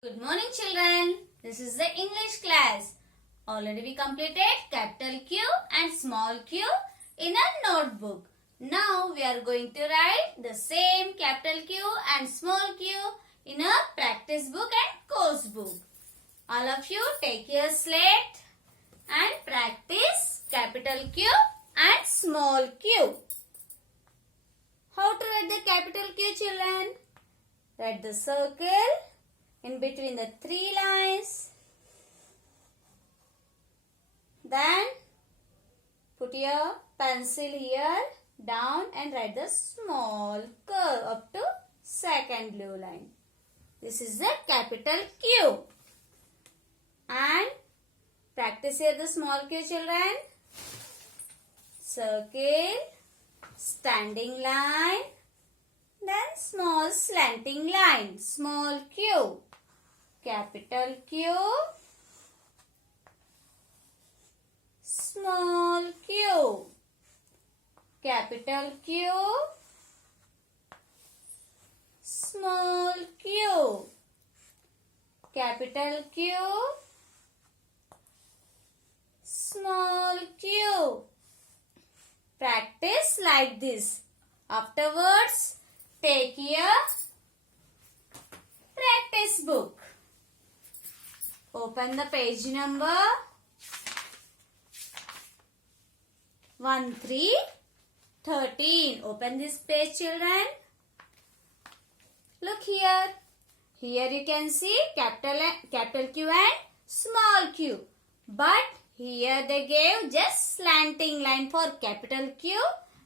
Good morning, children. This is the English class. Already we completed capital Q and small q in a notebook. Now we are going to write the same capital Q and small q in a practice book and course book. All of you take your slate and practice capital Q and small q. How to write the capital Q, children? Write the circle in between the three lines. Then put your pencil here down and write the small curve up to second blue line. This is the capital Q. And practice here the small q, children. Circle, standing line, then small slanting line, small q. Capital Q, small q. Capital Q, small q. Capital Q, small q. Practice like this. Afterwards, take your practice book. Open the page number 1313. Open this page, children. Look here. Here you can see capital Q and small q. But here they gave just slanting line for capital Q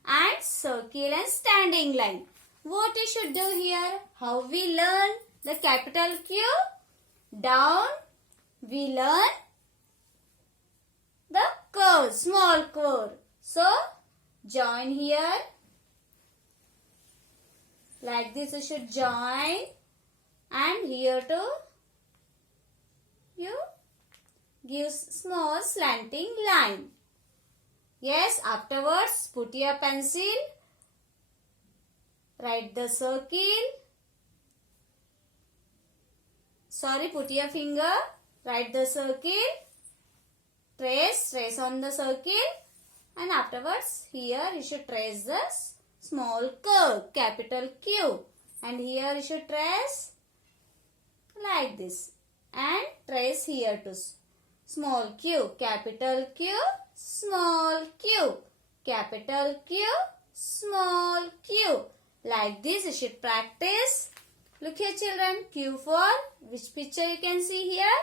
and circle and standing line. What we should do here? How we learn the capital Q? Down we learn the curve, small curve. So join here. Like this you should join. And here too you give small slanting line. Yes, afterwards put your pencil. Write the circle. Put your finger. Write the circle. Trace on the circle. And afterwards here you should trace the small curve, capital Q. And here you should trace like this. And trace here to small q, capital Q, small q, capital Q, small q. Like this you should practice. Look here, children. Q for which picture you can see here?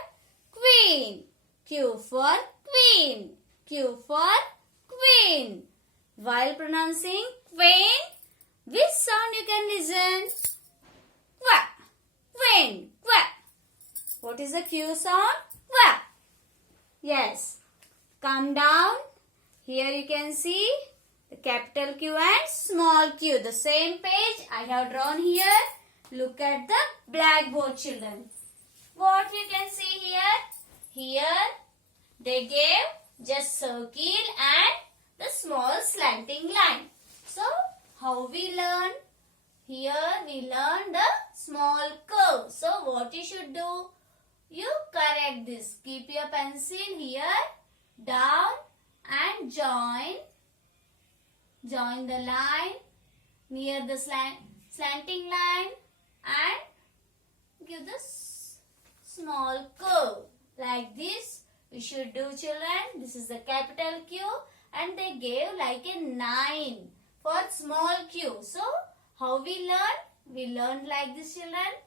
Queen. Q for queen. Q for queen. While pronouncing queen, which sound you can listen? Qua. Queen. Qua. What is the Q sound? Qua. Yes. Come down. Here you can see the capital Q and small q. The same page I have drawn here. Look at the blackboard, children. What you can see here? Here they gave just circle and the small slanting line. So how we learn? Here we learn the small curve. So what you should do? You correct this. Keep your pencil here down and join the line near the slanting line and give the small curve. Like this we should do, children. This is the capital Q and they gave like a 9 for small q. So how we learn? We learned like this, children.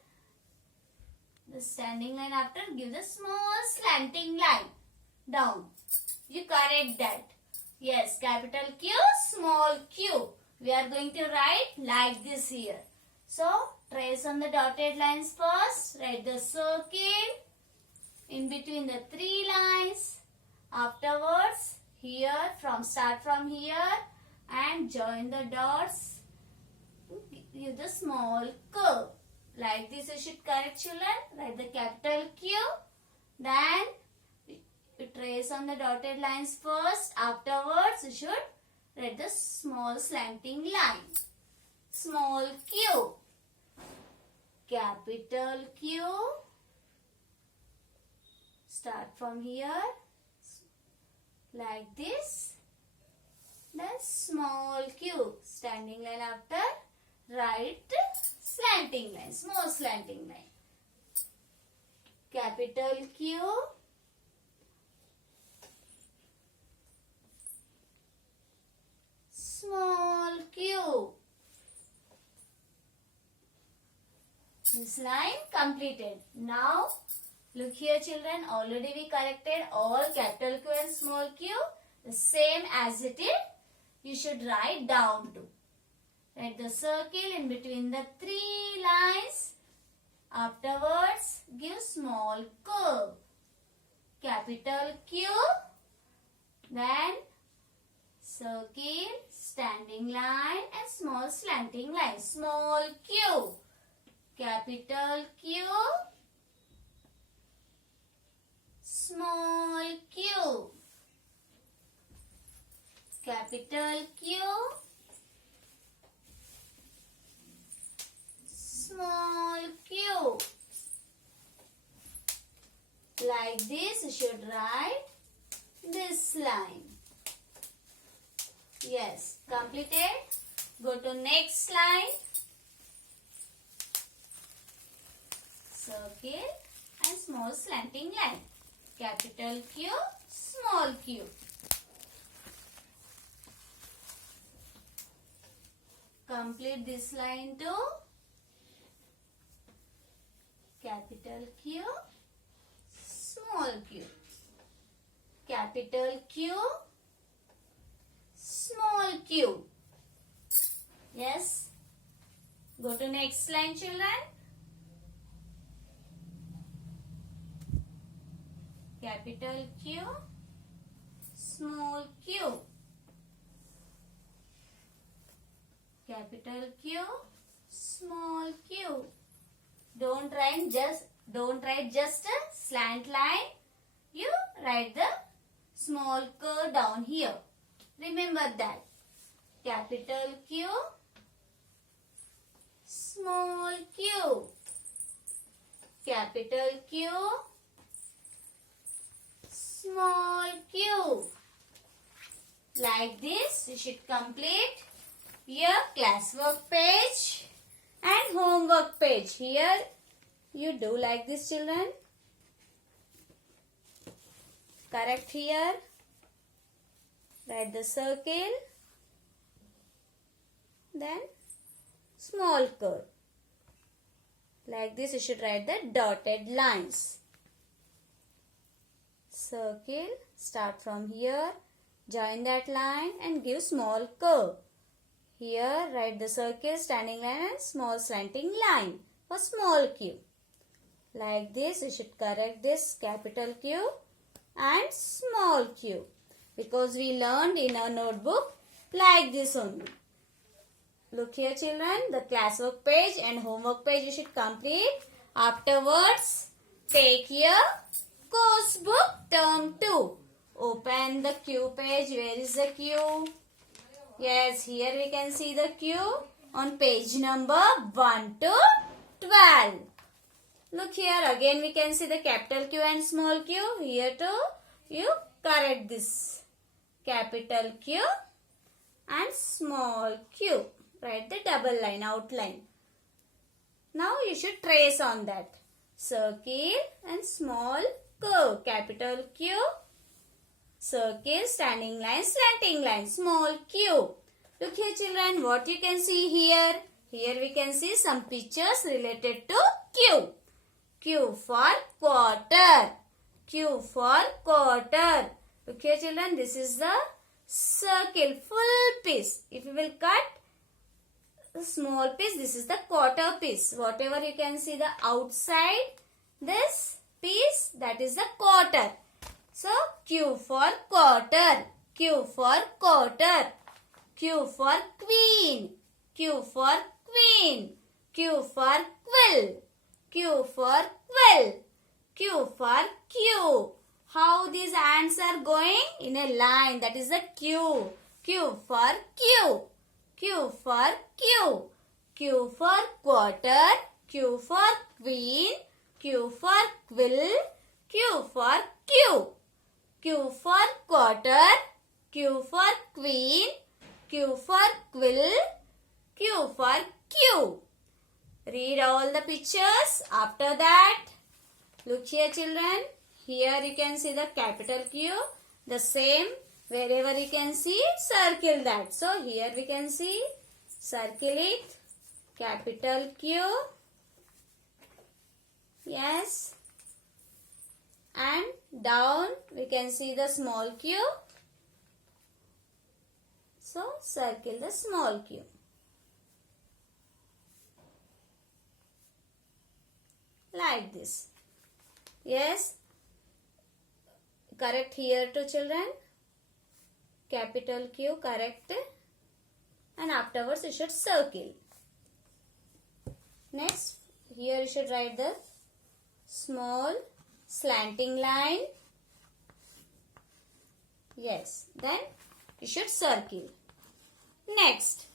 The standing line after give the small slanting line down. You correct that. Yes, capital Q, small q. We are going to write like this here. So trace on the dotted lines first. Write the circle in between the three lines. Afterwards here start from here and join the dots. Give the small curve. Like this you should correct, children. Write the capital Q. Then you trace on the dotted lines first. Afterwards you should write the small slanting line. Small q. capital Q, Start from here like this. Then small Q. Standing line after right slanting line. Small slanting line. Capital Q. Small q. This line completed. Now, look here children, already we corrected all capital Q and small q. The same as it is, you should write down to. Write the circle in between the three lines. Afterwards, give small curve. Capital Q. Then, circle, standing line and small slanting line. Small q. Capital Q. Small q. Capital Q. Small q. Like this, you should write this line. Yes, completed. Go to next line. Circle and small slanting line. Capital Q, small q. Complete this line too. Capital Q, small q. Capital Q, small q. Yes. Go to next line children. Capital Q, small q. Capital Q, small q. Don't write just a slant line. You write the small curve down here. Remember that. Capital Q, small q. Capital Q, small q. Like this, you should complete your classwork page and homework page. Here, you do like this children. Correct here. Write the circle. Then small curve. Like this, you should write the dotted lines. Circle, start from here, join that line and give small curve. Here, write the circle, standing line and small slanting line for small q. Like this, you should correct this capital Q and small q. Because we learned in our notebook like this only. Look here children, the classwork page and homework page you should complete. Afterwards, take your course book term 2. Open the Q page. Where is the Q? Yes, here we can see the Q on page number 1 to 12. Look here, again we can see the capital Q and small q. Here too, you correct this. Capital Q and small q. Write the double line, outline. Now you should trace on that. Circle and small curve. Capital Q. Circle, standing line, slanting line. Small q. Look here children, what you can see here. Here we can see some pictures related to Q. Q for quarter. Q for quarter. Look here children, this is the circle, full piece. If you will cut the small piece, this is the quarter piece. Whatever you can see the outside, this piece, that is the quarter. So, Q for quarter. Q for quarter. Q for queen. Q for queen. Q for quill. Q for quill. Q for Q. How these ants are going? In a line. That is the Q. Q for Q. Q for Q. Q for quarter. Q for queen. Q for quill. Q for Q. Q for quarter. Q for queen. Q for quill. Q for Q. Read all the pictures. After that, look here children. Here you can see the capital Q. The same wherever you can see, circle that. So here we can see, circle it. Capital Q. Yes. And down we can see the small q. So circle the small q. Like this. Yes. Correct here too children. Capital Q correct. And afterwards you should circle. Next here you should write the small slanting line. Yes. Then you should circle. Next.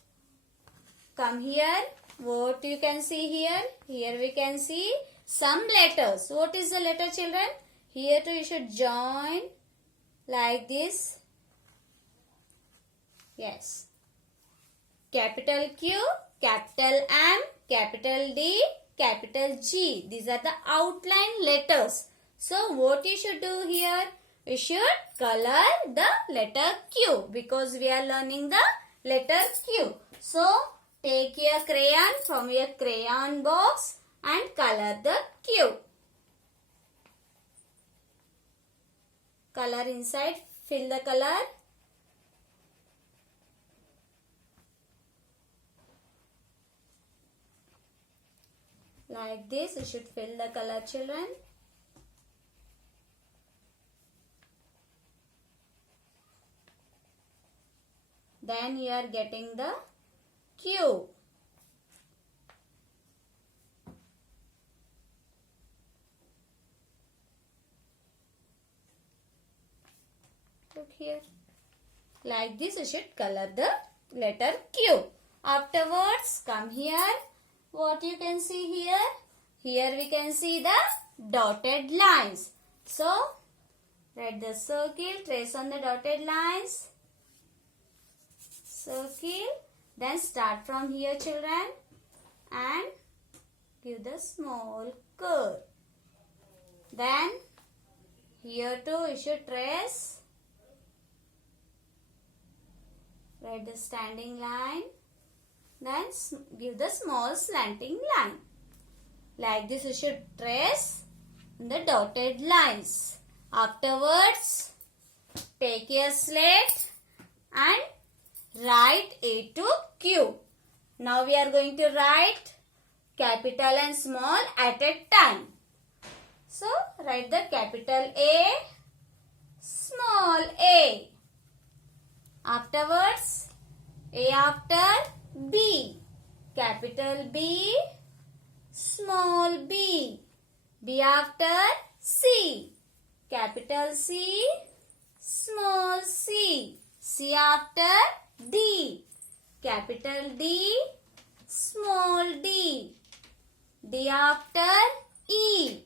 Come here. What you can see here? Here we can see some letters. What is the letter children? Here too you should join like this. Yes. Capital Q, capital M, capital D, capital G. These are the outline letters. So what you should do here? You should color the letter Q because we are learning the letter Q. So take your crayon from your crayon box and color the Q. Color inside, fill the color. Like this, you should fill the color children. Then you are getting the Q. Look here. Like this you should color the letter Q. Afterwards come here. What you can see here? Here we can see the dotted lines. So write the circle, trace on the dotted lines. Circle. Then start from here children and give the small curve. Then here too you should trace. Write the standing line. Then give the small slanting line. Like this you should trace the dotted lines. Afterwards, take your slate and write A to Q. Now we are going to write capital and small at a time. So write the capital A, small a. Afterwards, A after B, capital B, small b. B after C, capital C, small c. C after D, capital D, small d. D after E,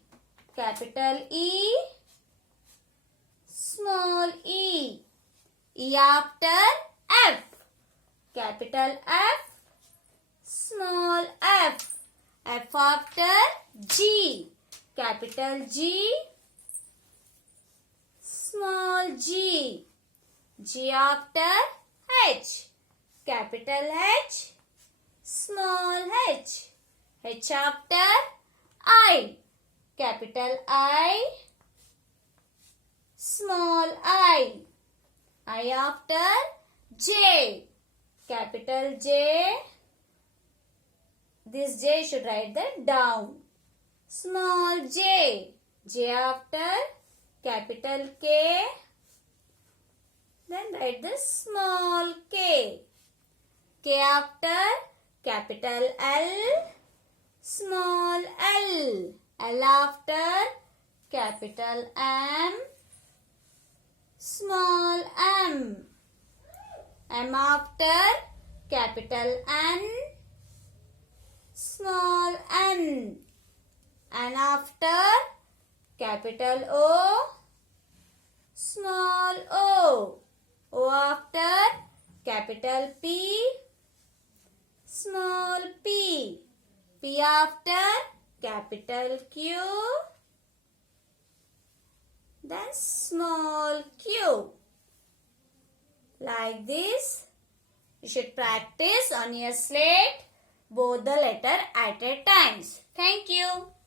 capital E, small e. E after F, capital F, small f. F after G, capital G, small g. G after H, capital H, small h. H after I, capital I, small I. I after J, capital J. This J should write the down. Small j. J after capital K. Then write the small k. K after capital L. Small l. L after capital M. Small m. M after capital N. Small n. N after capital O, small o. O after capital P, small p. P after capital Q, then small q. Like this, you should practice on your slate both the letter at a time. Thank you.